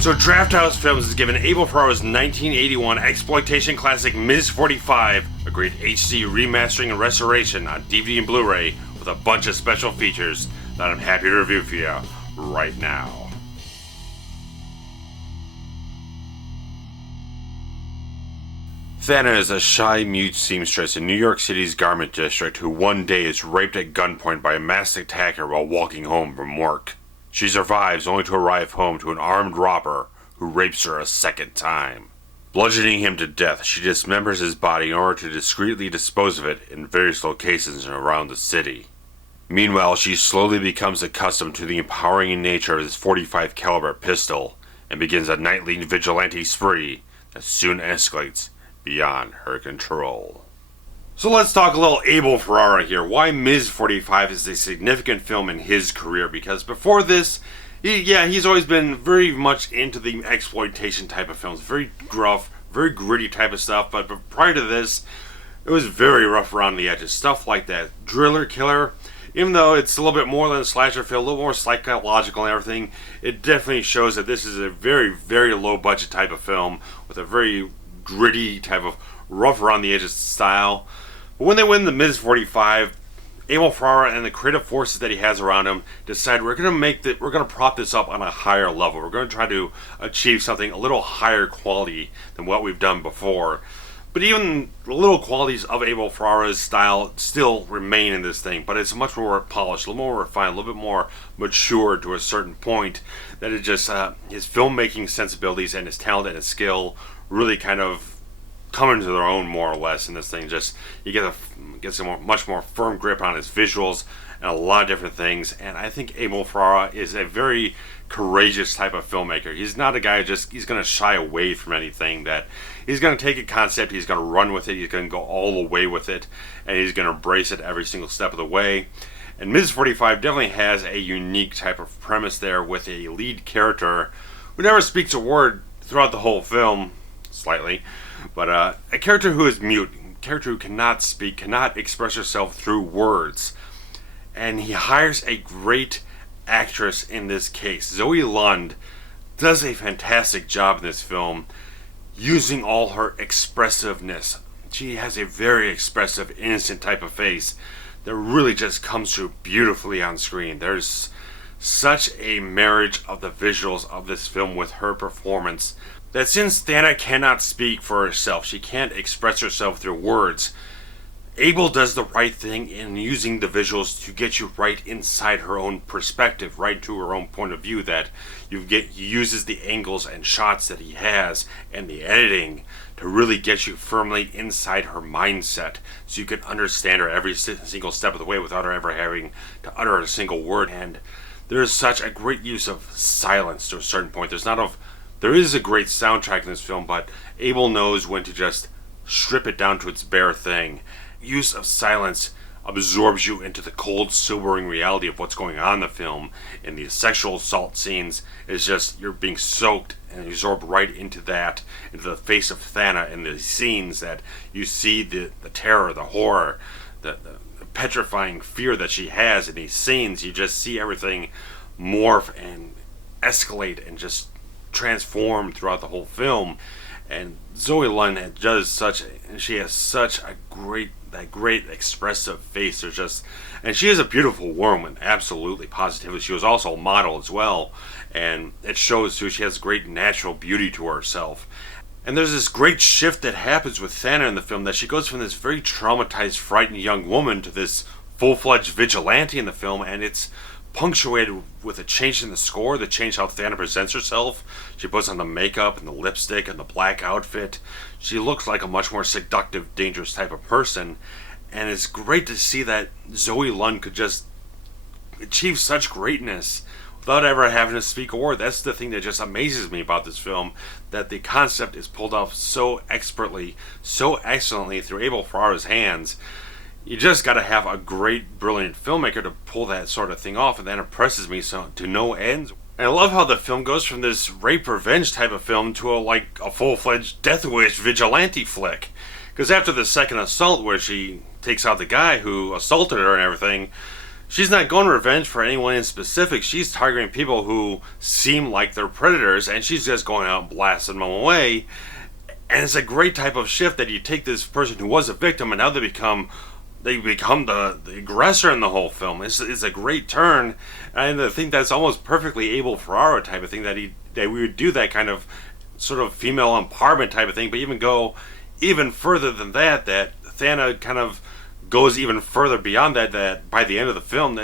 So Draft House Films has given Abel Ferrara's 1981 exploitation classic Ms. 45 a great HD remastering and restoration on DVD and Blu-ray with a bunch of special features that I'm happy to review for you right now. Thana is a shy, mute seamstress in New York City's garment district who one day is raped at gunpoint by a masked attacker while walking home from work. She survives only to arrive home to an armed robber who rapes her a second time. Bludgeoning him to death, she dismembers his body in order to discreetly dispose of it in various locations around the city. Meanwhile, she slowly becomes accustomed to the empowering nature of his .45 caliber pistol and begins a nightly vigilante spree that soon escalates beyond her control. So let's talk a little Abel Ferrara here. Why Ms. 45 is a significant film in his career, because before this, he's always been very much into the exploitation type of films. Very gruff, very gritty type of stuff, but prior to this, it was very rough around the edges. Stuff like that. Driller Killer, even though it's a little bit more than a slasher film, a little more psychological and everything, it definitely shows that this is a very, very low budget type of film with a very gritty type of rough around the edges style. But when they win the Ms. 45, Abel Ferrara and the creative forces that he has around him decide we're going to prop this up on a higher level. We're going to try to achieve something a little higher quality than what we've done before. But even the little qualities of Abel Ferrara's style still remain in this thing, but it's much more polished, a little more refined, a little bit more mature to a certain point, that it just, his filmmaking sensibilities and his talent and his skill really kind of come into their own more or less in this thing. Just you get a much more firm grip on his visuals and a lot of different things. And I think Abel Ferrara is a very courageous type of filmmaker. He's not a guy he's going to shy away from anything. That he's going to take a concept, he's going to run with it, he's going to go all the way with it, and he's going to embrace it every single step of the way. And Ms. 45 definitely has a unique type of premise there, with a lead character who never speaks a word throughout the whole film, slightly, but a character who is mute, a character who cannot speak, cannot express herself through words. And he hires a great actress in this case. Zoe Lund does a fantastic job in this film, using all her expressiveness. She has a very expressive, innocent type of face that really just comes through beautifully on screen. There's such a marriage of the visuals of this film with her performance, that since Thana cannot speak for herself, she can't express herself through words, Abel does the right thing in using the visuals to get you right inside her own perspective, right to her own point of view. That he uses the angles and shots that he has and the editing to really get you firmly inside her mindset, so you can understand her every single step of the way without her ever having to utter a single word. And there is such a great use of silence to a certain point. There is a great soundtrack in this film, but Abel knows when to just strip it down to its bare thing. Use of silence absorbs you into the cold, sobering reality of what's going on in the film. In the sexual assault scenes, is just, you're being soaked and absorbed right into that, into the face of Thana, in the scenes that you see the terror, the horror, the petrifying fear that she has in these scenes. You just see everything morph and escalate and just transform throughout the whole film. And Zoe Lund she has such a great expressive face. And she is a beautiful woman, absolutely, positively. She was also a model as well, and it shows too. She has great natural beauty to herself. And there's this great shift that happens with Thana in the film, that she goes from this very traumatized, frightened young woman to this full-fledged vigilante in the film, and it's punctuated with a change in the score, the change how Thana presents herself. She puts on the makeup and the lipstick and the black outfit. She looks like a much more seductive, dangerous type of person. And it's great to see that Zoe Lund could just achieve such greatness without ever having to speak a word. That's the thing that just amazes me about this film, that the concept is pulled off so expertly, so excellently through Abel Ferrara's hands. You just got to have a great, brilliant filmmaker to pull that sort of thing off, and that impresses me to no end. And I love how the film goes from this rape revenge type of film to a full-fledged death wish vigilante flick. Because after the second assault, where she takes out the guy who assaulted her and everything, she's not going revenge for anyone in specific. She's targeting people who seem like they're predators, and she's just going out and blasting them away. And it's a great type of shift that you take this person who was a victim, and now they become the aggressor in the whole film. It's a great turn, and I think that's almost perfectly Abel Ferrara type of thing, that we would do that kind of sort of female empowerment type of thing, but even go even further than that. That Thana kind of goes even further beyond that. That by the end of the film,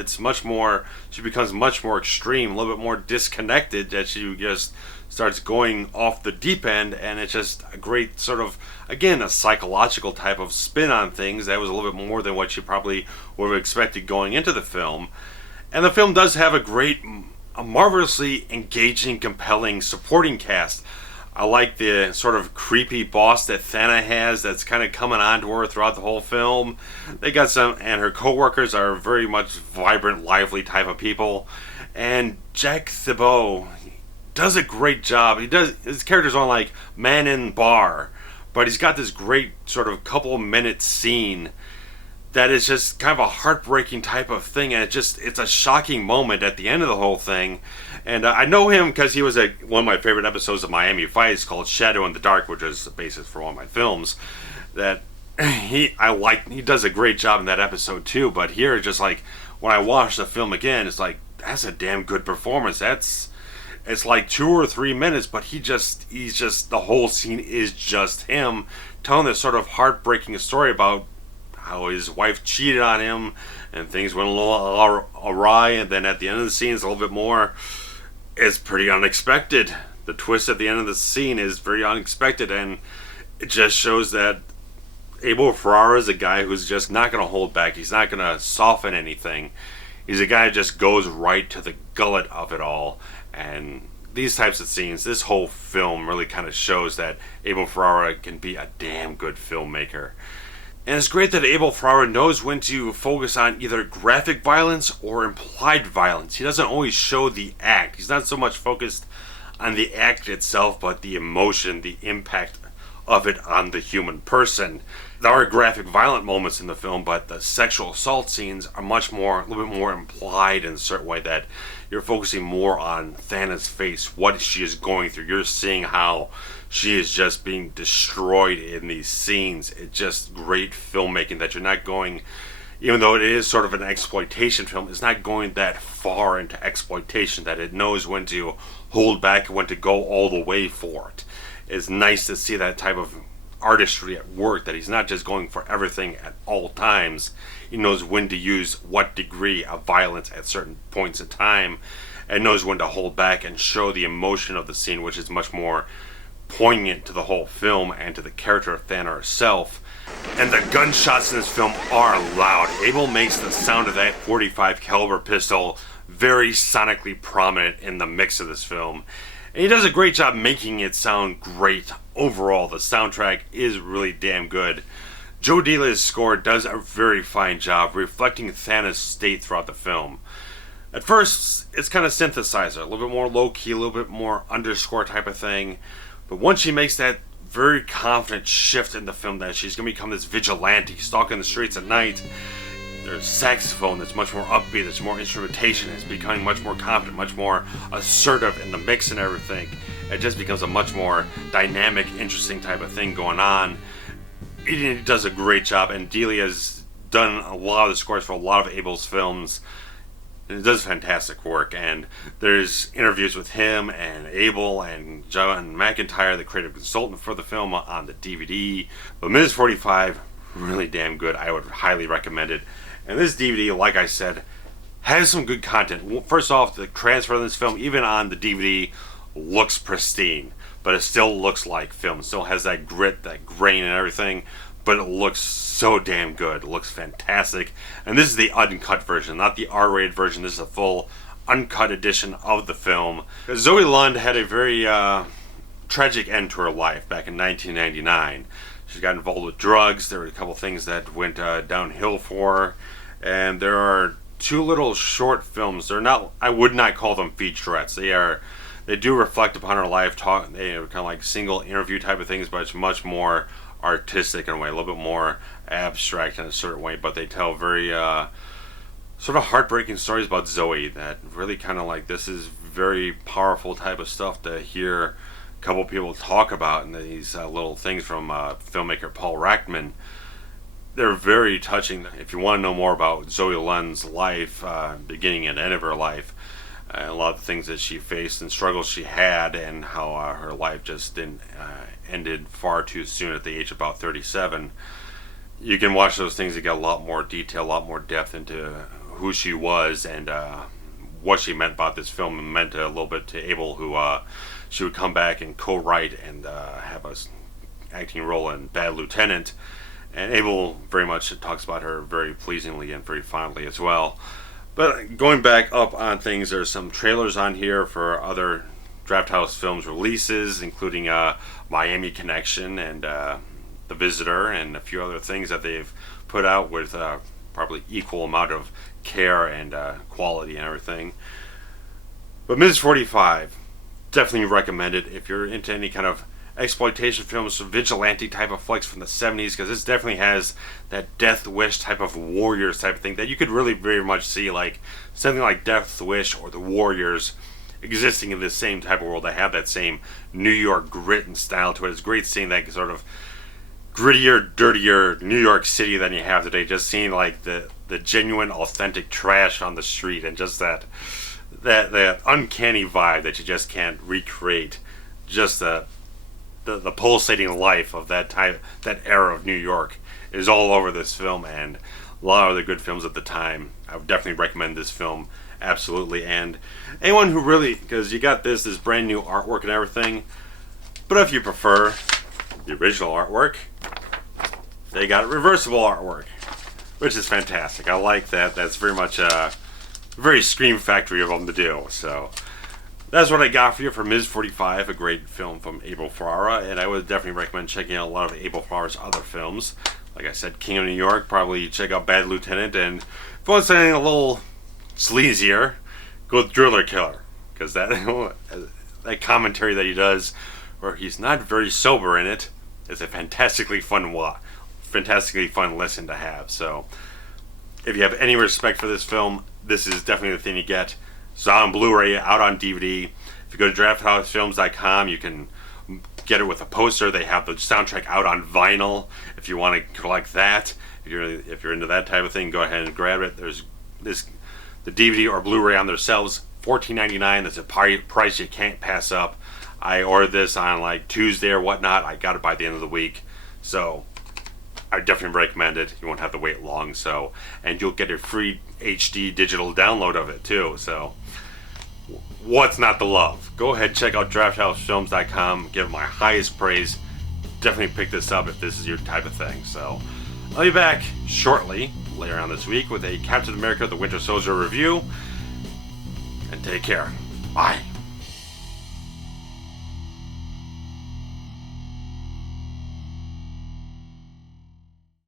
she becomes much more extreme, a little bit more disconnected. That she just starts going off the deep end, and it's just a great sort of, again, a psychological type of spin on things that was a little bit more than what you probably would have expected going into the film. And the film does have a marvelously engaging, compelling supporting cast. I like the sort of creepy boss that Thana has that's kind of coming on to her throughout the whole film. They got and her co-workers are very much vibrant, lively type of people. And Jack Thibault does a great job. His character's on like man in bar, but he's got this great sort of couple minute scene that is just kind of a heartbreaking type of thing, and it's a shocking moment at the end of the whole thing. And I know him because he was one of my favorite episodes of Miami Vice called Shadow in the Dark, which is the basis for one of my films. That he does a great job in that episode too. But here, just like when I watch the film again, it's like, that's a damn good performance. It's like 2 or 3 minutes, but he's just the whole scene is just him telling this sort of heartbreaking story about how his wife cheated on him and things went a little awry, and then at the end of the scene it's a little bit more, it's pretty unexpected. The twist at the end of the scene is very unexpected, and it just shows that Abel Ferrara is a guy who's just not going to hold back. He's not going to soften anything. He's a guy who just goes right to the gullet of it all. And these types of scenes, this whole film really kind of shows that Abel Ferrara can be a damn good filmmaker. And it's great that Abel Ferrara knows when to focus on either graphic violence or implied violence. He doesn't always show the act. He's not so much focused on the act itself, but the emotion, the impact of it on the human person. There are graphic violent moments in the film, but the sexual assault scenes are a little bit more implied in a certain way, that you're focusing more on Thana's face, what she is going through. You're seeing how she is just being destroyed in these scenes. It's just great filmmaking that you're not going, even though it is sort of an exploitation film, it's not going that far into exploitation, that it knows when to hold back and when to go all the way for it. It's nice to see that type of artistry at work, that he's not just going for everything at all times. He knows when to use what degree of violence at certain points in time, and knows when to hold back and show the emotion of the scene, which is much more poignant to the whole film and to the character of Thana herself. And the gunshots in this film are loud. Abel makes the sound of that .45 caliber pistol very sonically prominent in the mix of this film. And he does a great job making it sound great. Overall, the soundtrack is really damn good. Joe Dela's score does a very fine job reflecting Thana's state throughout the film. At first, it's kind of synthesizer, a little bit more low-key, a little bit more underscore type of thing. But once she makes that very confident shift in the film that she's going to become this vigilante, stalking the streets at night, there's saxophone that's much more upbeat, there's more instrumentation, it's becoming much more confident, much more assertive in the mix and everything. It just becomes a much more dynamic, interesting type of thing going on. He does a great job, and Delia has done a lot of the scores for a lot of Abel's films. It does fantastic work, and there's interviews with him and Abel and John McIntyre, the creative consultant for the film, on the DVD. But Minutes 45, really damn good. I would highly recommend it. And this DVD, like I said, has some good content. First off, the transfer of this film, even on the DVD, looks pristine, but it still looks like film. It still has that grit, that grain and everything, but it looks so damn good. It looks fantastic. And this is the uncut version, not the R-rated version. This is a full uncut edition of the film. Zoe Lund had a very tragic end to her life back in 1999. She got involved with drugs. There were a couple things that went downhill for her. And there are 2 little short films. They're not, I would not call them featurettes. They do reflect upon her life. They are kind of like single interview type of things, but it's much more artistic in a way, a little bit more abstract in a certain way. But they tell very sort of heartbreaking stories about Zoe that really kind of like, this is very powerful type of stuff to hear a couple people talk about, and these little things from filmmaker Paul Rackman. They're very touching. If you want to know more about Zoe Lund's life, beginning and end of her life, a lot of the things that she faced and struggles she had, and how her life just didn't ended far too soon at the age of about 37. You can watch those things that get a lot more detail, a lot more depth into who she was, and what she meant about this film, and meant a little bit to Abel, who she would come back and co-write and have a acting role in Bad Lieutenant. And Abel very much talks about her very pleasingly and very fondly as well. But going back up on things, there's some trailers on here for other Draft House Films releases, including Miami Connection and The Visitor, and a few other things that they've put out with probably equal amount of care and quality and everything. But Ms. 45, definitely recommend it if you're into any kind of exploitation films, vigilante type of flicks from the 70s, because this definitely has that Death Wish type of Warriors type of thing that you could really very much see, like something like Death Wish or the Warriors existing in the same type of world. They have that same New York grit and style to it. It's great seeing that sort of grittier, dirtier New York City than you have today. Just seeing like the genuine, authentic trash on the street, and just that uncanny vibe that you just can't recreate. Just the pulsating life of that era of New York is all over this film, and a lot of other good films at the time. I would definitely recommend this film, absolutely. And anyone who really, because you got this brand new artwork and everything, but if you prefer the original artwork, they got reversible artwork, which is fantastic. I like that. That's very much a very Scream Factory of them to do. So that's what I got for you for Ms. 45, a great film from Abel Ferrara, and I would definitely recommend checking out a lot of Abel Ferrara's other films. Like I said, King of New York, probably check out Bad Lieutenant, and if you want something a little sleazier, go with Driller Killer, because that commentary that he does, where he's not very sober in it, is a fantastically fun listen to have. So if you have any respect for this film, this is definitely the thing to get. It's on Blu-ray, out on DVD. If you go to drafthousefilms.com, you can get it with a poster. They have the soundtrack out on vinyl if you want to collect that. If you're into that type of thing, go ahead and grab it. There's the DVD or Blu-ray on themselves, $14.99. That's a price you can't pass up. I ordered this on like Tuesday or whatnot. I got it by the end of the week, so I definitely recommend it. You won't have to wait long, and you'll get a free HD digital download of it too. So what's not to love? Go ahead, check out drafthousefilms.com. Give it my highest praise. Definitely pick this up if this is your type of thing. So I'll be back shortly, later on this week, with a Captain America: The Winter Soldier review. And take care. Bye.